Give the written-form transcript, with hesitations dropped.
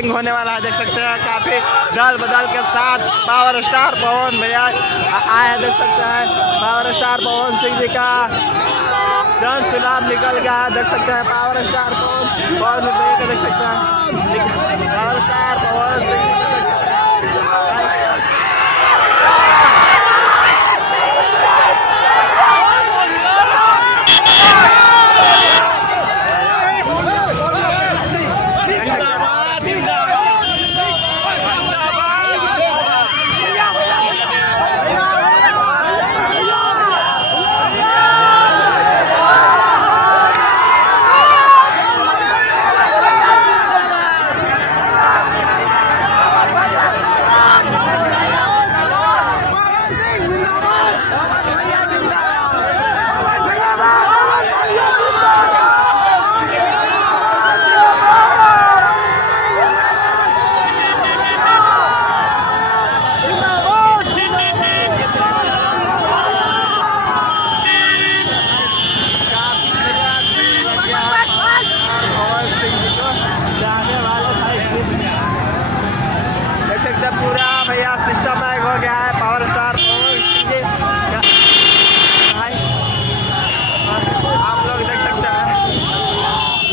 Firing होने वाला है। देख सकते हैं काफी दल बदल के साथ पावर स्टार पवन भैया आए हैं। देख सकते हैं पावर स्टार पवन सिंह जी का जन सुनाम निकल गया है। देख सकते हैं पावर स्टार पवन भैया को देख सकते हैं पावर स्टार पवन सिंह